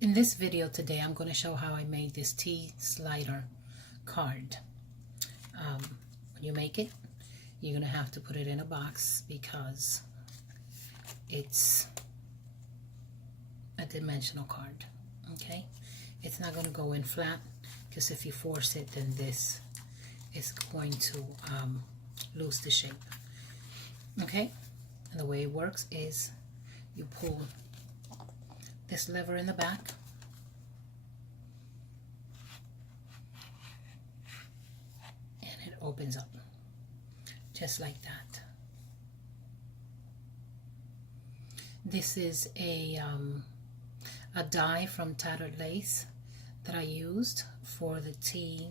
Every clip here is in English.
In this video today, I'm going to show how I made this tea slider card. When you make it, you're going to have to put it in a box because it's a dimensional card. Okay, it's not going to go in flat because if you force it, then this is going to lose the shape. Okay, and the way it works is you pull this lever in the back, and it opens up just like that. This is a die from Tattered Lace that I used for the tea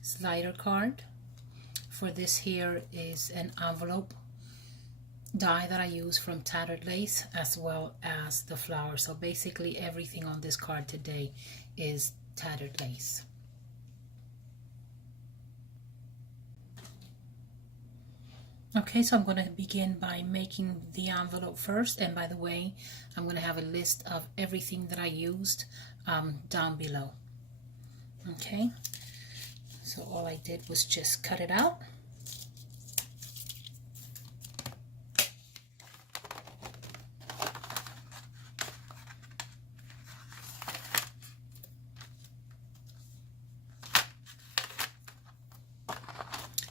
slider card. For this here is an envelope die that I use from Tattered Lace, as well as the flower. So basically everything on this card today is Tattered Lace. Okay, so I'm going to begin by making the envelope first, and by the way, I'm going to have a list of everything that I used down below. Okay, so all I did was just cut it out.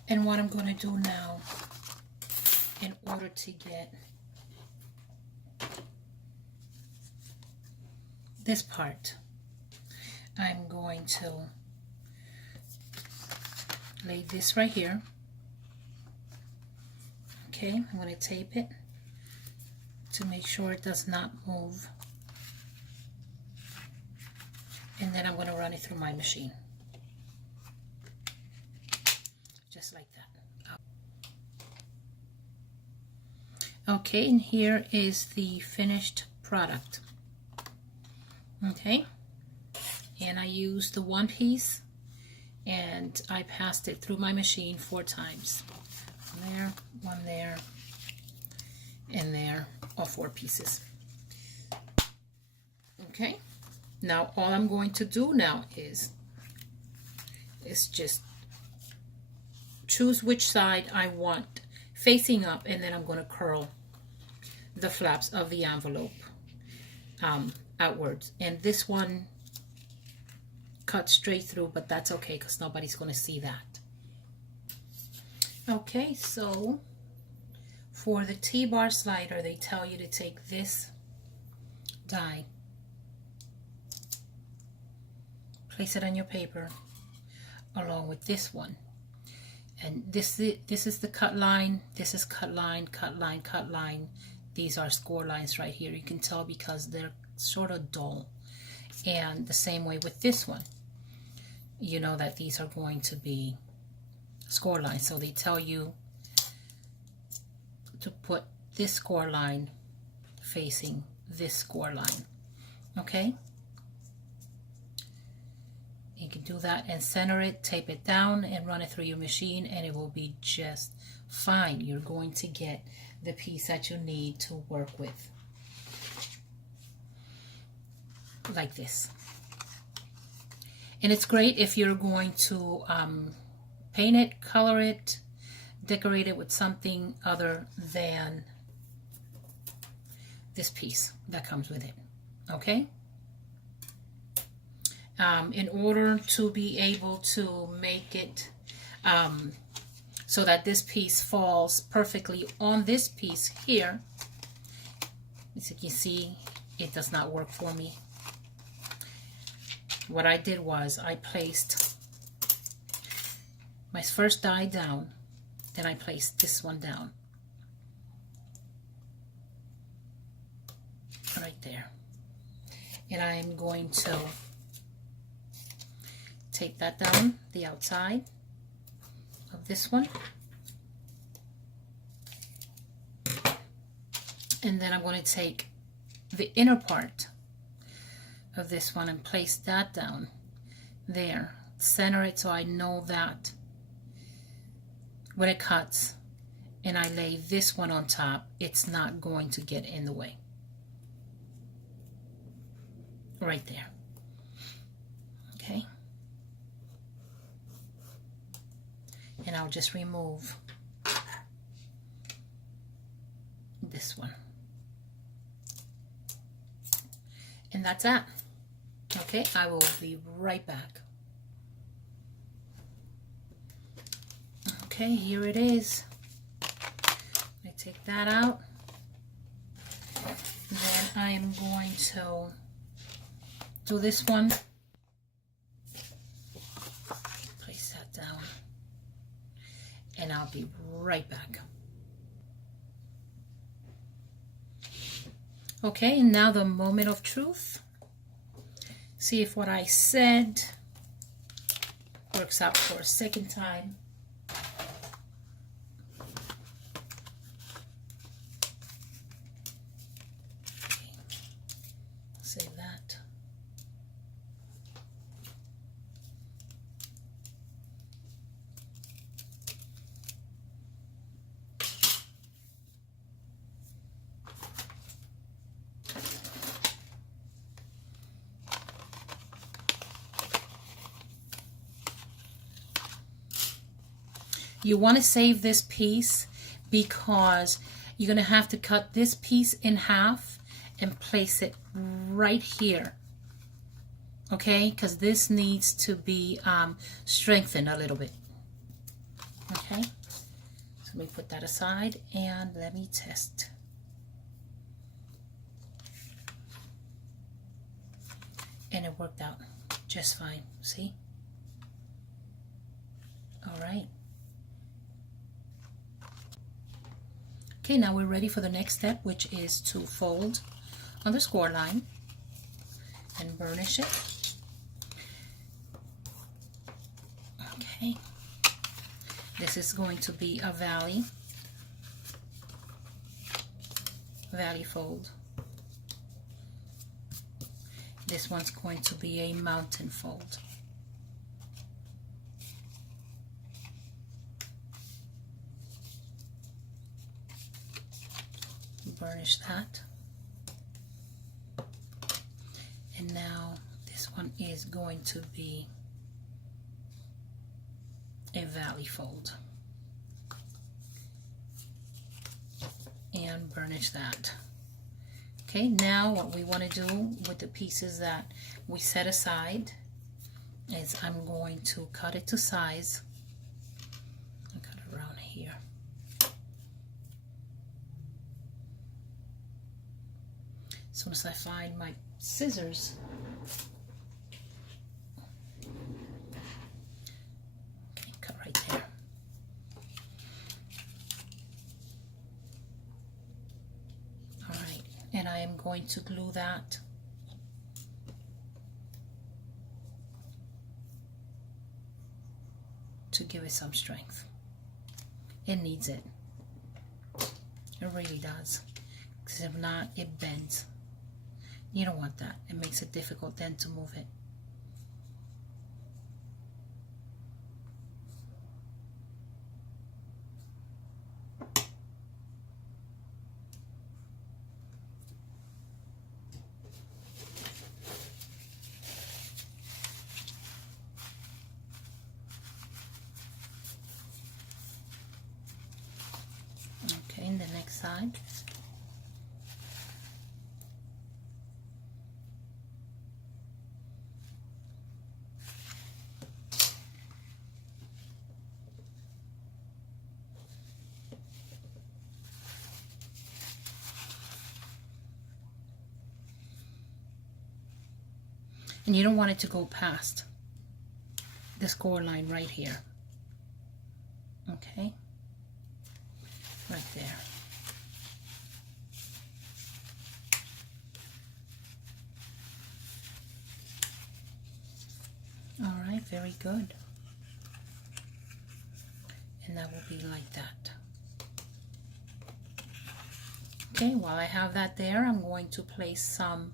And what I'm going to do now, in order to get this part, I'm going to lay this right here. Okay, I'm going to tape it to make sure it does not move. And then I'm going to run it through my machine. Just like that. Okay, and here is the finished product. Okay, and I used the one piece and I passed it through my machine 4 times. One there, and there, all 4 pieces. Okay, now all I'm going to do now is just choose which side I want facing up, and then I'm going to curl the flaps of the envelope outwards. And this one cut straight through, but that's okay because nobody's going to see that. Okay, so for the T-bar slider, they tell you to take this die, place it on your paper along with this one. And this is the cut line, this is cut line, cut line, cut line. These are score lines right here. You can tell because they're sort of dull. And the same way with this one. You know that these are going to be score lines. So they tell you to put this score line facing this score line. Okay? You can do that and center it, tape it down, and run it through your machine, and it will be just fine. You're going to get the piece that you need to work with. Like this. And it's great if you're going to paint it, color it, decorate it with something other than this piece that comes with it. Okay? In order to be able to make it so that this piece falls perfectly on this piece here, as you can see, it does not work for me. What I did was I placed my first die down, then I placed this one down right there, and I'm going to take that down the outside of this one, and then I'm going to take the inner part of this one and place that down there, center it so I know that when it cuts and I lay this one on top, it's not going to get in the way. Right there. Okay. And I'll just remove this one. And that's that. Okay, I will be right back. Okay, here it is. I take that out. Then I am going to do this one. Place that down. And I'll be right back. Okay, and now the moment of truth. See if what I said works out for a second time. Okay. Save that. You want to save this piece because you're going to have to cut this piece in half and place it right here. Okay, because this needs to be strengthened a little bit. Okay, so let me put that aside and let me test. And it worked out just fine. See? All right. Okay, now we're ready for the next step, which is to fold on the score line and burnish it. Okay, this is going to be a valley fold. This one's going to be a mountain fold. Burnish that. And now this one is going to be a valley fold. And burnish that. Okay, now what we want to do with the pieces that we set aside is I'm going to cut it to size. I'll cut it around here. As soon as I find my scissors, okay, cut right there. All right, and I am going to glue that to give it some strength. It needs it. It really does. Because if not, it bends. You don't want that. It makes it difficult then to move it. Okay, and the next side. And you don't want it to go past the score line right here. Okay? Right there. All right, very good. And that will be like that. Okay, while I have that there, I'm going to place some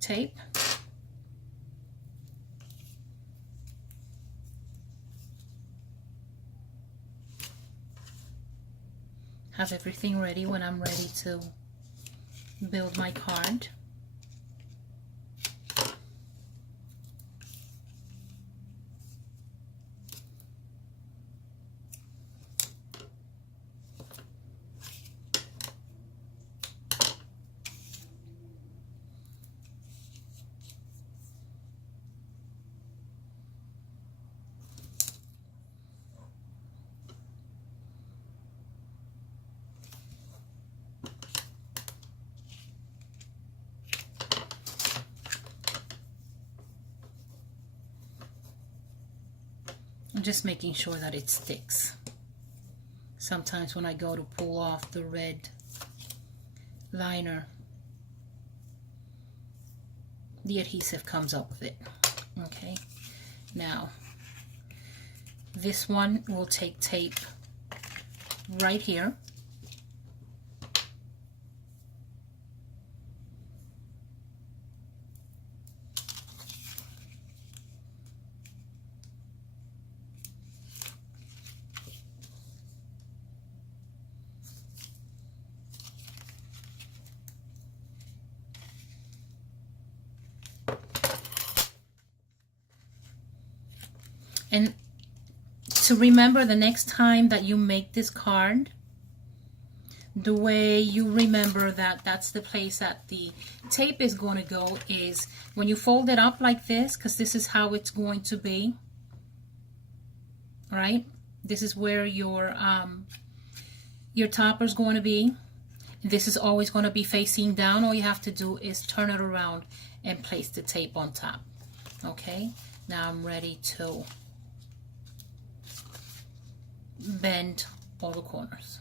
tape. Have everything ready when I'm ready to build my card. just making sure that it sticks. Sometimes when I go to pull off the red liner, the adhesive comes up with it. Okay, now this one will take tape right here. And to remember the next time that you make this card, the way you remember that that's the place that the tape is going to go is when you fold it up like this, because this is how it's going to be, right? This is where your topper is going to be. This is always going to be facing down. All you have to do is turn it around and place the tape on top. Okay, now I'm ready to bend all the corners.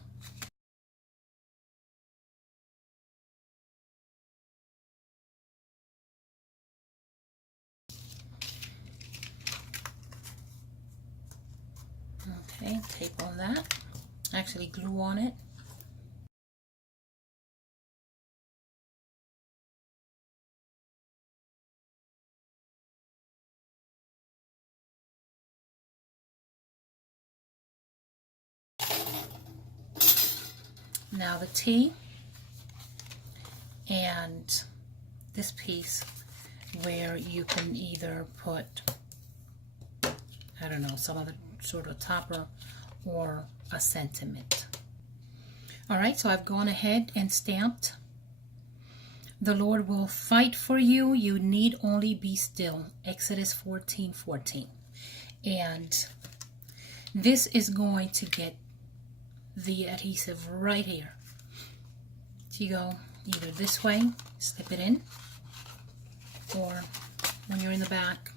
Okay, tape on that. Actually glue on it. Now the T and this piece where you can either put, I don't know, some other sort of topper or a sentiment. All right, so I've gone ahead and stamped. The Lord will fight for you. You need only be still. Exodus 14:14. And this is going to get the adhesive right here. So you go either this way, slip it in, or when you're in the back,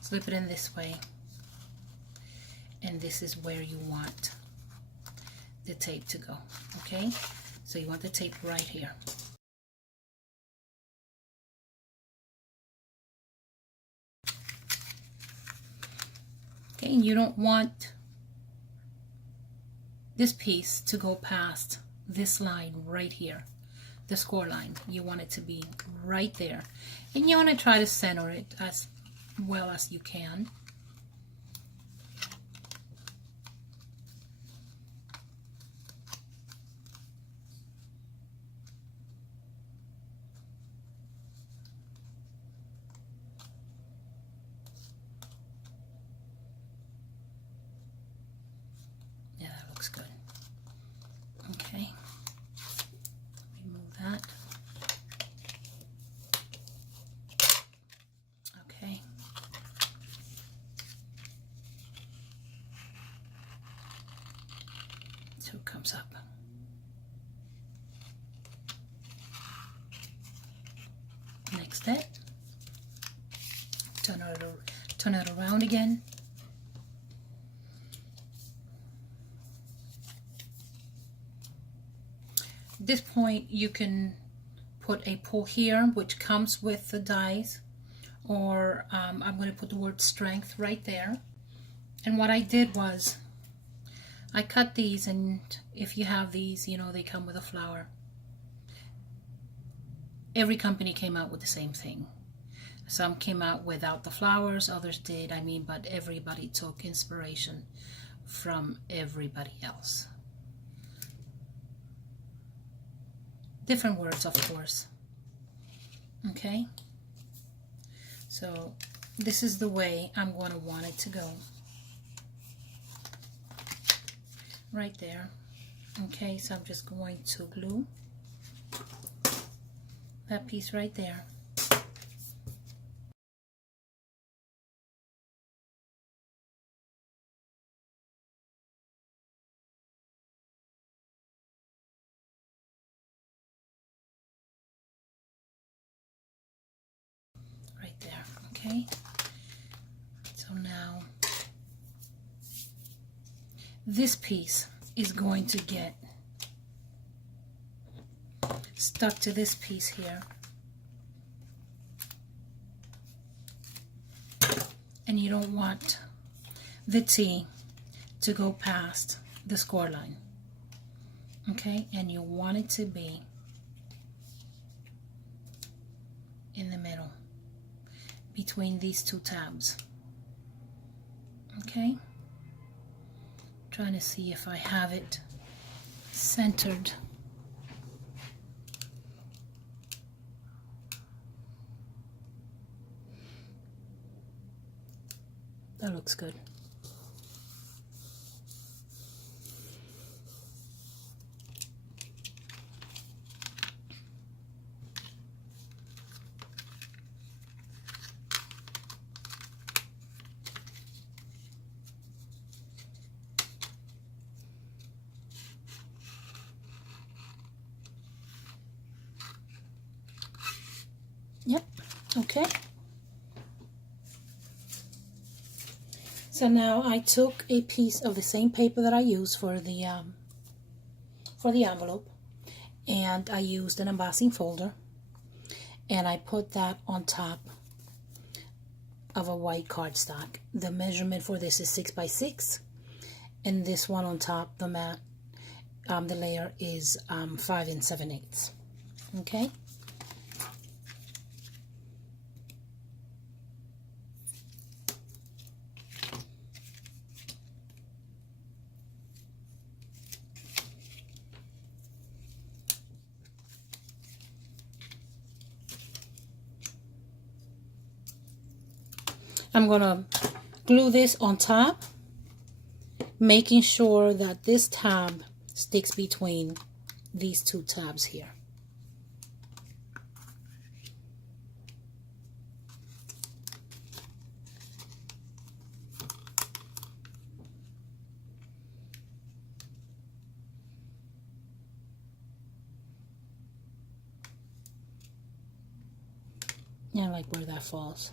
slip it in this way. And this is where you want the tape to go. Okay, so you want the tape right here. Okay, and you don't want this piece to go past this line right here, the score line. You want it to be right there, and you want to try to center it as well as you can. Yeah, that looks good. Okay, remove that. Okay. So it comes up. Next step, turn it around again. At this point, you can put a pull here, which comes with the dies, or I'm going to put the word strength right there. And what I did was I cut these, and if you have these, you know, they come with a flower. Every company came out with the same thing. Some came out without the flowers, others did. I mean, but everybody took inspiration from everybody else. Different words, of course. Okay, so this is the way I'm going to want it to go. Right there. Okay, so I'm just going to glue that piece right there. Right there, okay? So now this piece is going to get stuck to this piece here. And you don't want the T to go past the score line. Okay, and you want it to be in the middle between these two tabs. Okay, trying to see if I have it centered. That looks good. Yep, okay. So now I took a piece of the same paper that I used for the envelope, and I used an embossing folder, and I put that on top of a white cardstock. The measurement for this is 6 by 6, and this one on top, the mat, the layer is 5 7/8. Okay. I'm going to glue this on top, making sure that this tab sticks between these two tabs here. Yeah, I like where that falls.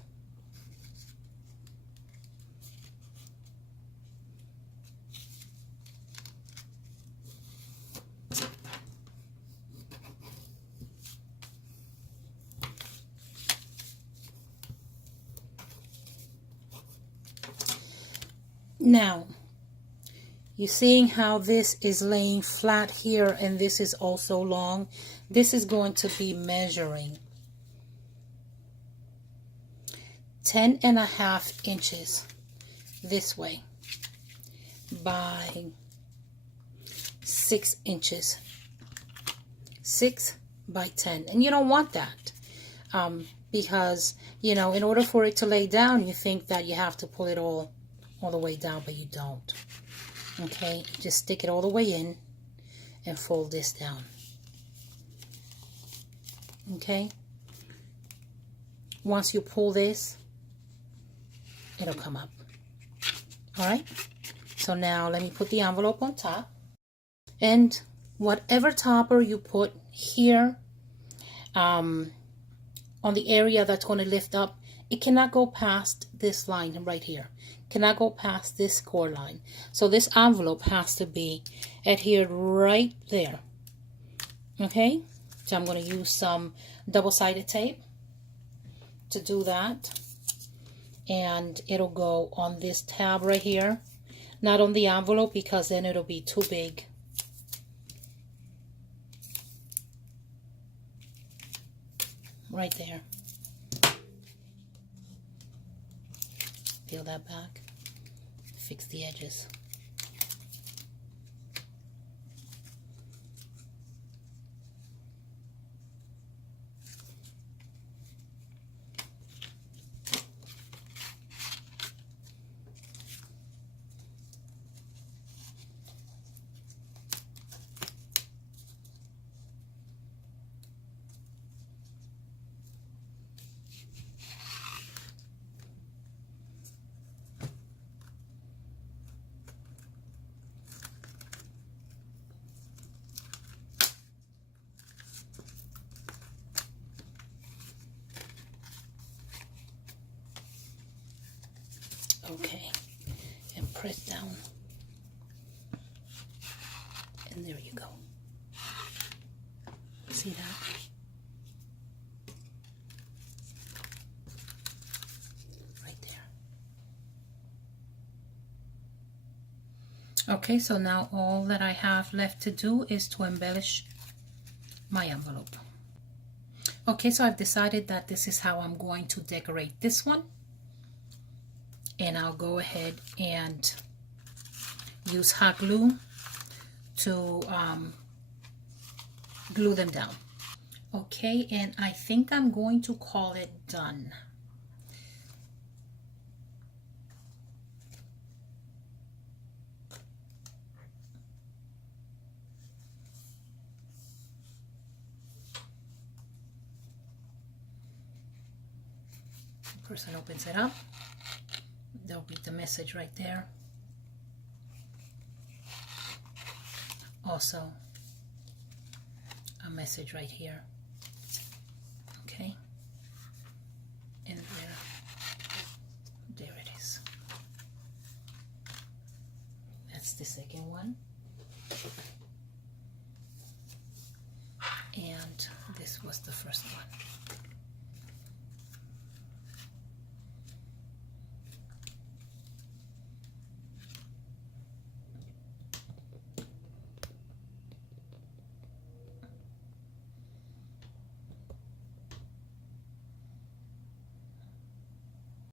Now, you're seeing how this is laying flat here and this is also long. This is going to be measuring 10.5 inches this way by 6 inches. 6 by 10. And you don't want that because, you know, in order for it to lay down, you think that you have to pull it all the way down, but you don't. Okay, just stick it all the way in and fold this down. Okay, once you pull this, it'll come up. All right, so now let me put the envelope on top, and whatever topper you put here on the area that's going to lift up, it cannot go past this line right here. Cannot go past this score line. So this envelope has to be adhered right there. Okay, so I'm going to use some double-sided tape to do that, and it'll go on this tab right here, not on the envelope because then it'll be too big. Right there. Peel that back, fix the edges. Okay, and press down And there you go. See that? Right there. Okay, so now all that I have left to do is to embellish my envelope. Okay, so I've decided that this is how I'm going to decorate this one. And I'll go ahead and use hot glue to glue them down. Okay, and I think I'm going to call it done. The person opens it up. There'll be the message right there. Also, a message right here. Okay, and there it is. That's the second one. And this was the first one.